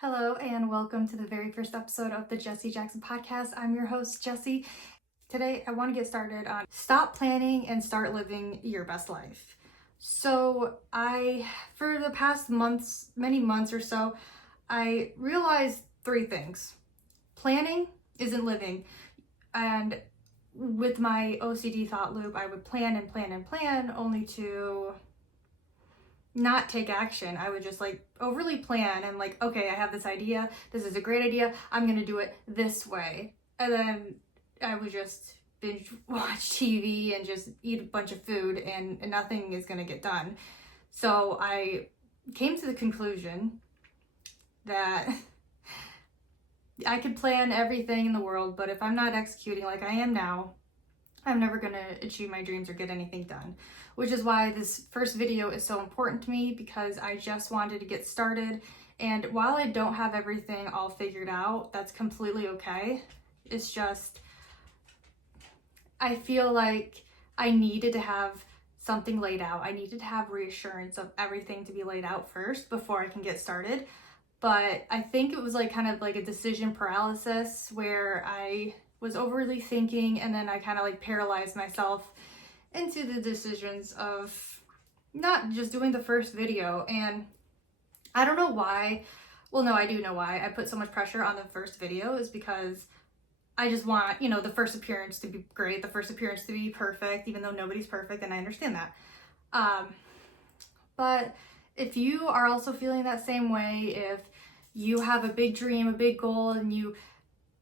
Hello and welcome to the very first episode of the Jessie Jackson podcast. I'm your host, Jessie. Today I want to get started on stop planning and start living your best life. So for the past many months or so, I realized three things. Planning isn't living. And with my OCD thought loop, I would plan and plan and plan only to not take action. I would just overly plan and okay, I have this idea. This is a great idea. I'm going to do it this way. And then I would just binge watch TV and just eat a bunch of food and nothing is going to get done. So I came to the conclusion that I could plan everything in the world, but if I'm not executing like I am now, I'm never going to achieve my dreams or get anything done, which is why this first video is so important to me, because I just wanted to get started. And while I don't have everything all figured out, that's completely okay. It's just, I feel like I needed to have something laid out. I needed to have reassurance of everything to be laid out first before I can get started. But I think it was kind of a decision paralysis where I was overly thinking, and then I kind of paralyzed myself into the decisions of not just doing the first video. And I don't know why. Well, no, I do know why I put so much pressure on the first video, is because I just want, the first appearance to be great, the first appearance to be perfect, even though nobody's perfect, and I understand that. But if you are also feeling that same way, if you have a big dream, a big goal, and you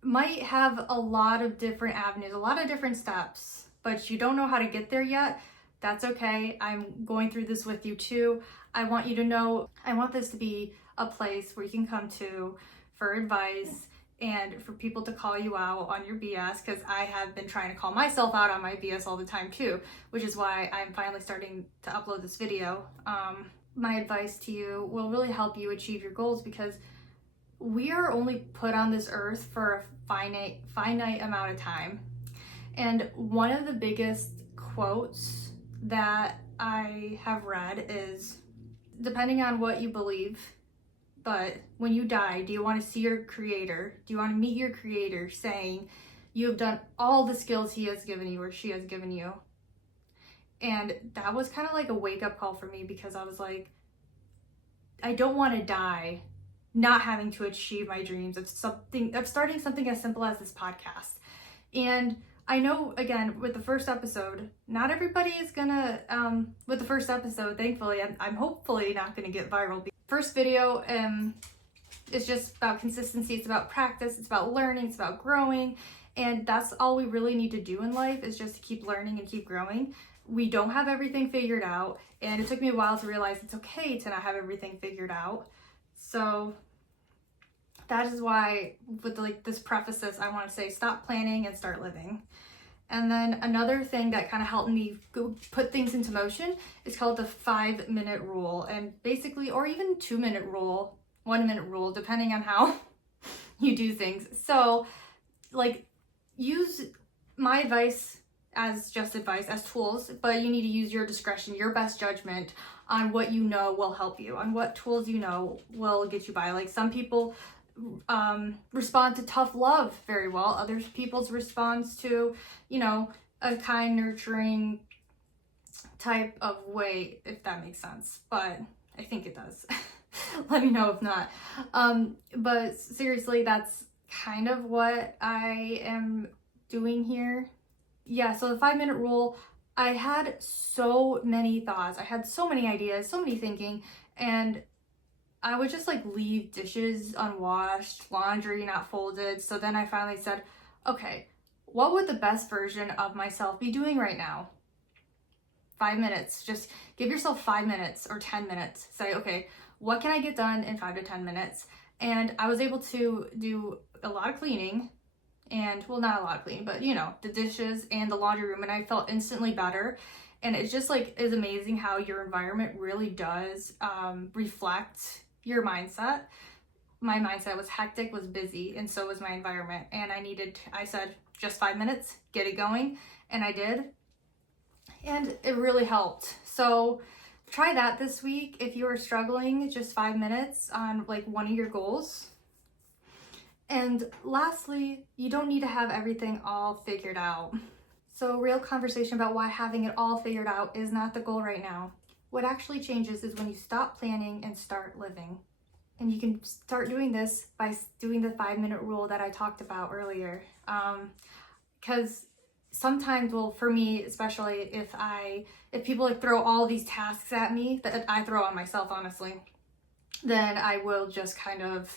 might have a lot of different avenues, a lot of different steps, but you don't know how to get there yet, that's okay. I'm going through this with you too. I want you to know, I want this to be a place where you can come to for advice and for people to call you out on your BS, because I have been trying to call myself out on my BS all the time too, which is why I'm finally starting to upload this video. My advice to you will really help you achieve your goals, because we are only put on this earth for a finite amount of time. And one of the biggest quotes that I have read is, depending on what you believe, but when you die, do you want to see your creator? Do you want to meet your creator saying you have done all the skills he has given you or she has given you? And that was kind of like a wake-up call for me, because I was like, I don't want to die not having to achieve my dreams of starting something as simple as this podcast. And I know, again, with the first episode, not everybody is gonna, with the first episode, thankfully, I'm hopefully not gonna get viral. First video is just about consistency, it's about practice, it's about learning, it's about growing, and that's all we really need to do in life, is just to keep learning and keep growing. We don't have everything figured out, and it took me a while to realize it's okay to not have everything figured out. So that is why, with this prefaces, I want to say stop planning and start living. And then another thing that kind of helped me put things into motion is called the 5-minute rule. And basically, or even 2-minute rule, 1-minute rule, depending on how you do things. So use my advice as just advice, as tools, but you need to use your discretion, your best judgment on what you know will help you, on what tools you know will get you by. Some people respond to tough love very well. Other people's response to, a kind, nurturing type of way, if that makes sense. But I think it does. Let me know if not. But seriously, that's kind of what I am doing here. Yeah, so the 5-minute rule, I had so many thoughts. I had so many ideas, so many thinking, and I would just leave dishes unwashed, laundry not folded. So then I finally said, okay, what would the best version of myself be doing right now? 5 minutes. Just give yourself 5 minutes or 10 minutes. Say, okay, what can I get done in 5 to 10 minutes? And I was able to do a lot of cleaning, and well, not a lot of cleaning, but the dishes and the laundry room, and I felt instantly better. And it's just is amazing how your environment really does reflect your mindset. My mindset was hectic, was busy, and so was my environment. And I said, just 5 minutes, get it going. And I did. And it really helped. So Try that this week if you are struggling, just 5 minutes on like one of your goals. And lastly, you don't need to have everything all figured out. So real conversation about why having it all figured out is not the goal right now. What actually changes is when you stop planning and start living. And you can start doing this by doing the 5-minute rule that I talked about earlier. Because sometimes, well, for me especially, if people like throw all these tasks at me that I throw on myself, honestly, then I will just kind of,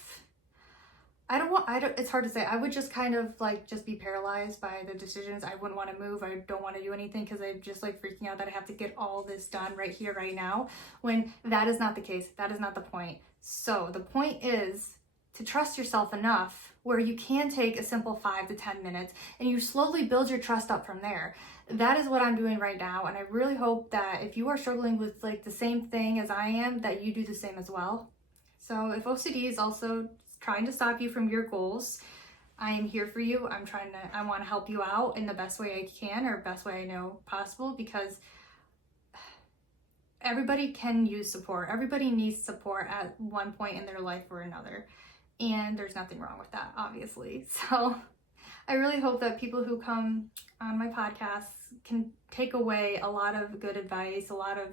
it's hard to say. I would just kind of like just be paralyzed by the decisions. I wouldn't want to move. I don't want to do anything because I'm just like freaking out that I have to get all this done right here, right now, when that is not the case. That is not the point. So the point is to trust yourself enough where you can take a simple 5 to 10 minutes and you slowly build your trust up from there. That is what I'm doing right now. And I really hope that if you are struggling with like the same thing as I am, that you do the same as well. So if OCD is also trying to stop you from your goals, I am here for you. I want to help you out in the best way I can, or best way I know possible, because everybody can use support. Everybody needs support at one point in their life or another. And there's nothing wrong with that, obviously. So I really hope that people who come on my podcasts can take away a lot of good advice, a lot of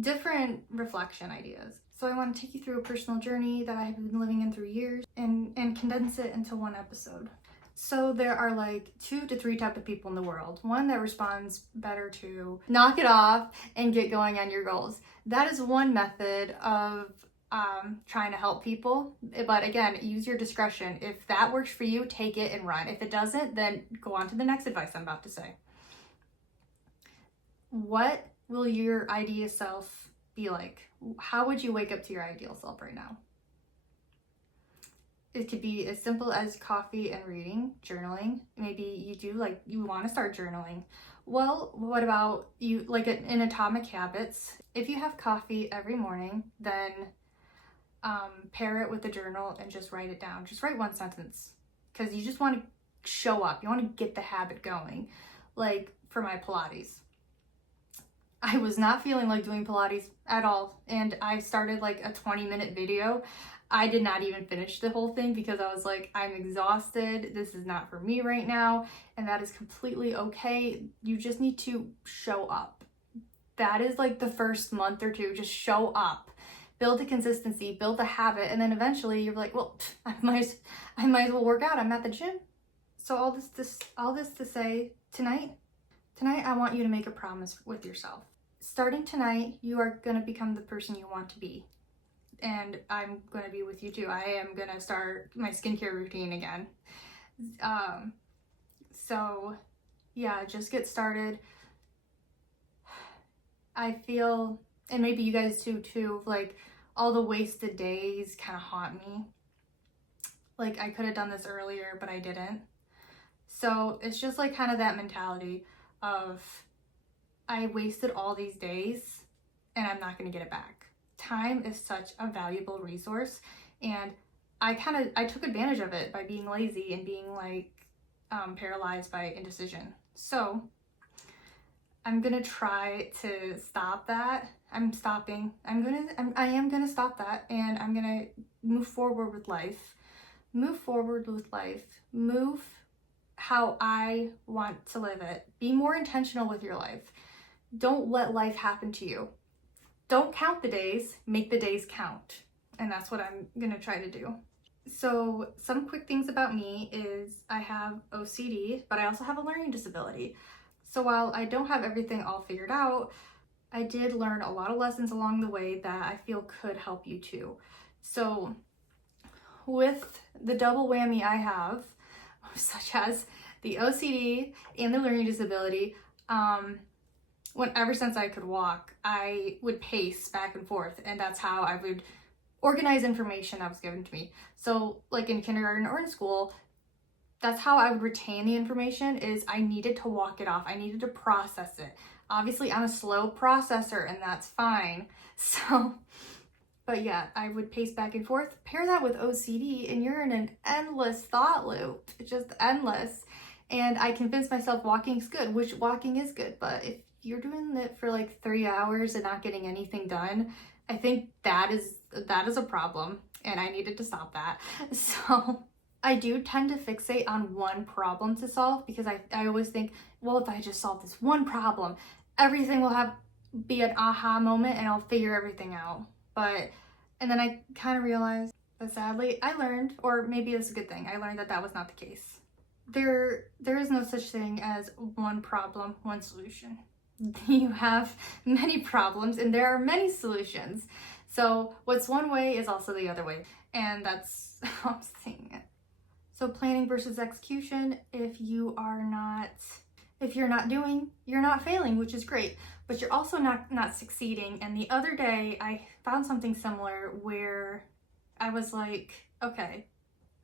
different reflection ideas. So I want to take you through a personal journey that I have been living in through years and condense it into one episode. So there are like 2 to 3 types of people in the world. One that responds better to knock it off and get going on your goals. That is one method of trying to help people. But again, use your discretion. If that works for you, take it and run. If it doesn't, then go on to the next advice I'm about to say. What will your ideal self be like? How would you wake up to your ideal self right now? It could be as simple as coffee and reading, journaling. Maybe you want to start journaling. Well, what about you, like in Atomic Habits? If you have coffee every morning, then pair it with a journal and just write it down. Just write 1 sentence, because you just want to show up. You want to get the habit going. Like for my Pilates, I was not feeling like doing Pilates at all, and I started like a 20-minute video. I did not even finish the whole thing because I was like, I'm exhausted. This is not for me right now, and that is completely okay. You just need to show up. That is like the first month or 2. Just show up. Build a consistency, build a habit, and then eventually you're like, well, I might as well work out. I'm at the gym. So all this to say, tonight I want you to make a promise with yourself. Starting tonight, you are going to become the person you want to be. And I'm going to be with you too. I am going to start my skincare routine again. So yeah, just get started. I feel, and maybe you guys too, like all the wasted days kind of haunt me. Like I could have done this earlier, but I didn't. So it's just like kind of that mentality of I wasted all these days and I'm not going to get it back. Time is such a valuable resource, and I took advantage of it by being lazy and being like paralyzed by indecision. So I'm gonna try to stop that. I am gonna stop that, and I'm gonna move forward with life. Move how I want to live it. Be more intentional with your life. Don't let life happen to you. Don't count the days, make the days count. And that's what I'm gonna try to do. So some quick things about me is I have OCD, but I also have a learning disability. So while I don't have everything all figured out, I did learn a lot of lessons along the way that I feel could help you too. So with the double whammy I have, such as the OCD and the learning disability, ever since I could walk, I would pace back and forth, and that's how I would organize information that was given to me. So like in kindergarten or in school, that's how I would retain the information, is I needed to walk it off. I needed to process it. Obviously I'm a slow processor, and that's fine. So, but yeah, I would pace back and forth. Pair that with OCD and you're in an endless thought loop. It's just endless. And I convinced myself walking is good, which walking is good, but if you're doing it for like 3 hours and not getting anything done, I think that is a problem, and I needed to stop that. So I do tend to fixate on one problem to solve, because I always think, well, if I just solve this one problem, everything will be an aha moment and I'll figure everything out. And then I kind of realized that sadly I learned, or maybe it's a good thing, I learned that that was not the case. There is no such thing as one problem, one solution. You have many problems and there are many solutions. So what's one way is also the other way. And that's how I'm seeing it. So planning versus execution, if you're not doing, you're not failing, which is great, but you're also not succeeding. And the other day I found something similar where I was like, okay,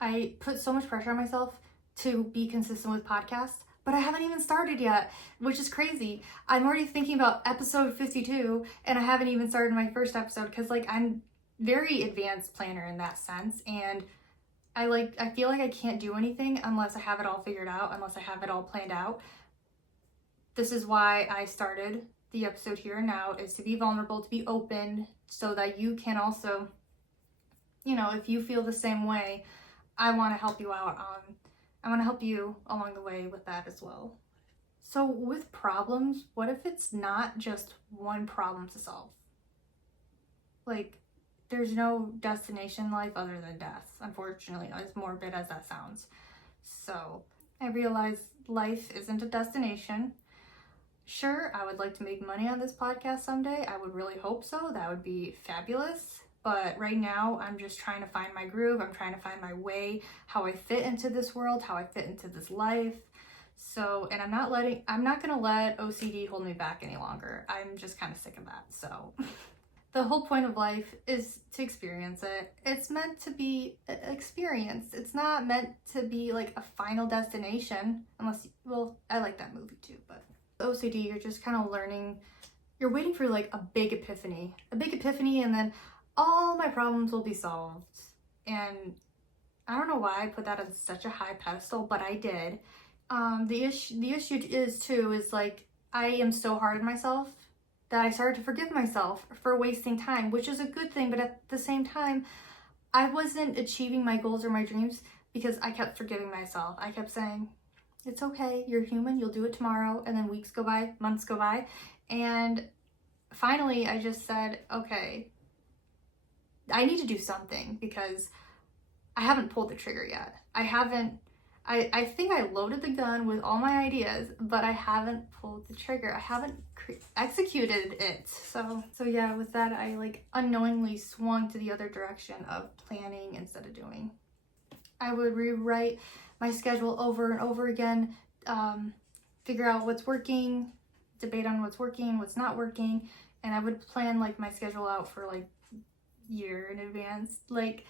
I put so much pressure on myself to be consistent with podcasts, but I haven't even started yet, which is crazy. I'm already thinking about episode 52 and I haven't even started my first episode, because like I'm very advanced planner in that sense, and I feel like I can't do anything unless I have it all figured out, unless I have it all planned out. This is why I started the episode here and now, is to be vulnerable, to be open, so that you can also, if you feel the same way, I want to help you out I want to help you along the way with that as well. So with problems, what if it's not just one problem to solve? Like, there's no destination in life other than death, unfortunately, as morbid as that sounds. So I realize life isn't a destination. Sure, I would like to make money on this podcast someday. I would really hope so. That would be fabulous. But right now, I'm just trying to find my groove. I'm trying to find my way, how I fit into this world, how I fit into this life. So, and I'm not going to let OCD hold me back any longer. I'm just kind of sick of that. So the whole point of life is to experience it. It's meant to be experienced. It's not meant to be like a final destination, I like that movie too, but OCD, you're just kind of learning, you're waiting for like a big epiphany, and then all my problems will be solved. And I don't know why I put that on such a high pedestal, but I did. The issue is like, I am so hard on myself that I started to forgive myself for wasting time, which is a good thing, but at the same time, I wasn't achieving my goals or my dreams because I kept forgiving myself. I kept saying, it's okay, you're human, you'll do it tomorrow, and then weeks go by, months go by, and finally I just said, okay, I need to do something, because I haven't pulled the trigger yet. I think I loaded the gun with all my ideas, but I haven't pulled the trigger. I haven't executed it. So yeah, with that, I like unknowingly swung to the other direction of planning instead of doing. I would rewrite my schedule over and over again, figure out what's working, debate on what's working, what's not working, and I would plan like my schedule out for like year in advance. Like,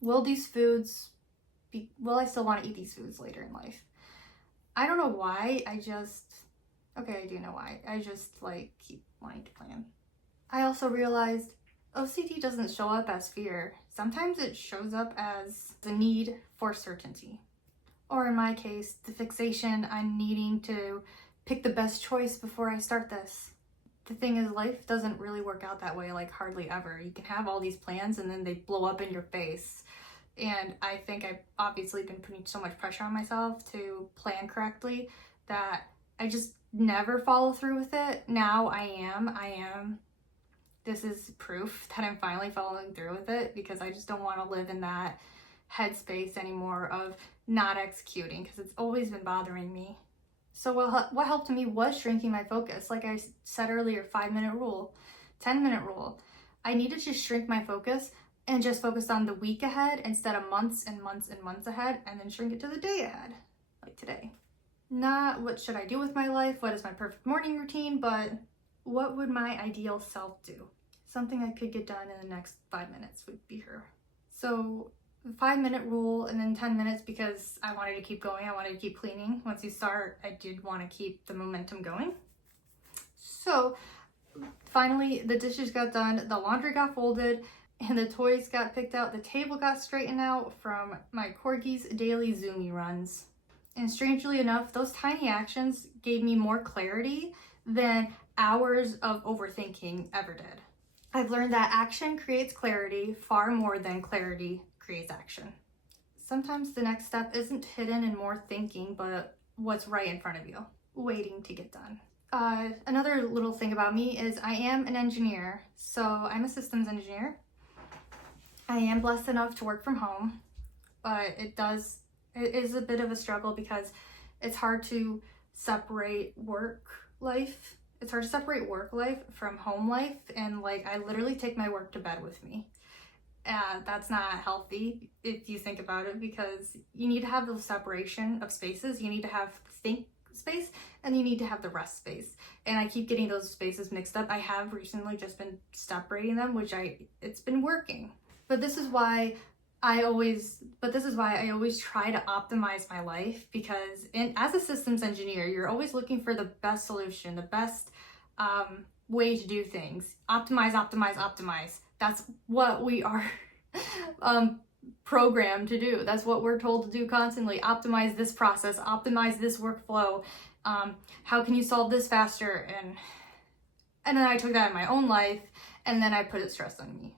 will I still want to eat these foods later in life? I don't know why, I do know why. I just like keep wanting to plan. I also realized OCD doesn't show up as fear. Sometimes it shows up as the need for certainty. Or in my case, the fixation on needing to pick the best choice before I start this. The thing is, life doesn't really work out that way, like hardly ever. You can have all these plans and then they blow up in your face. And I think I've obviously been putting so much pressure on myself to plan correctly that I just never follow through with it. Now I am. This is proof that I'm finally following through with it, because I just don't want to live in that headspace anymore of not executing, because it's always been bothering me. So what helped me was shrinking my focus. Like I said earlier, 5-minute rule, 10-minute rule. I needed to shrink my focus and just focus on the week ahead instead of months and months and months ahead, and then shrink it to the day ahead, like today. Not what should I do with my life, what is my perfect morning routine, but what would my ideal self do? Something I could get done in the next 5 minutes would be her. So 5-minute rule, and then 10 minutes because I wanted to keep going. I wanted to keep cleaning. Once you start, I did want to keep the momentum going. So finally, the dishes got done, the laundry got folded, and the toys got picked out. The table got straightened out from my corgi's daily Zoomy runs. And strangely enough, those tiny actions gave me more clarity than hours of overthinking ever did. I've learned that action creates clarity far more than clarity creates action. Sometimes the next step isn't hidden in more thinking, but what's right in front of you, waiting to get done. Another little thing about me is I am an engineer, so I'm a systems engineer. I am blessed enough to work from home, but it is a bit of a struggle because it's hard to separate work life. It's hard to separate work life from home life, and like I literally take my work to bed with me. That's not healthy if you think about it, because you need to have the separation of spaces. You need to have think space and you need to have the rest space. And I keep getting those spaces mixed up. I have recently just been separating them, it's been working. But this is why I always try to optimize my life, because as a systems engineer, you're always looking for the best solution, the best way to do things. Optimize, optimize, optimize. That's what we are programmed to do. That's what we're told to do constantly. Optimize this process, optimize this workflow. How can you solve this faster? And then I took that in my own life, and then I put it stress on me.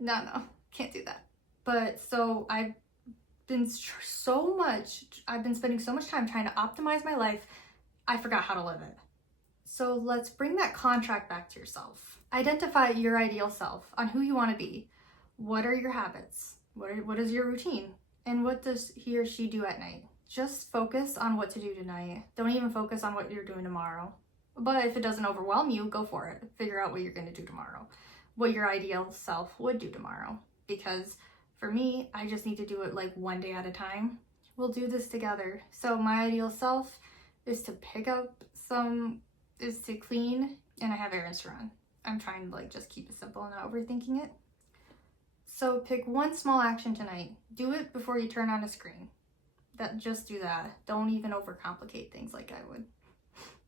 No, can't do that. But so I've been spending so much time trying to optimize my life, I forgot how to live it. So let's bring that contract back to yourself. Identify your ideal self, on who you want to be. What are your habits? What is your routine? And what does he or she do at night? Just focus on what to do tonight. Don't even focus on what you're doing tomorrow. But if it doesn't overwhelm you, go for it. Figure out what you're going to do tomorrow. What your ideal self would do tomorrow. Because for me, I just need to do it like one day at a time. We'll do this together. So my ideal self is to clean, and I have errands to run. I'm trying to like just keep it simple and not overthinking it. So pick one small action tonight. Do it before you turn on a screen. Just do that. Don't even overcomplicate things like I would.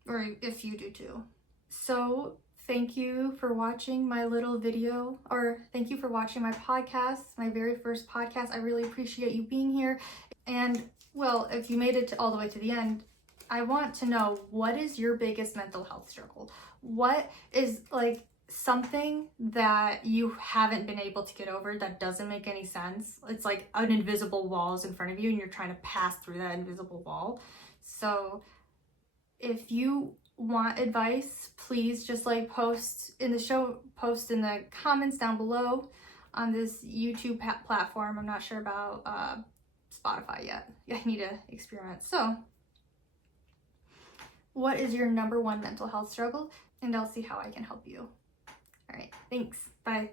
Or if you do too. So thank you for watching my little video, or thank you for watching my podcast, my very first podcast. I really appreciate you being here. And well, if you made it all the way to the end, I want to know, what is your biggest mental health struggle? What is like something that you haven't been able to get over that doesn't make any sense? It's like an invisible wall is in front of you and you're trying to pass through that invisible wall. So if you want advice, please just like post in the comments down below on this YouTube platform. I'm not sure about Spotify yet. I need to experiment. So what is your number one mental health struggle? And I'll see how I can help you. All right, thanks. Bye.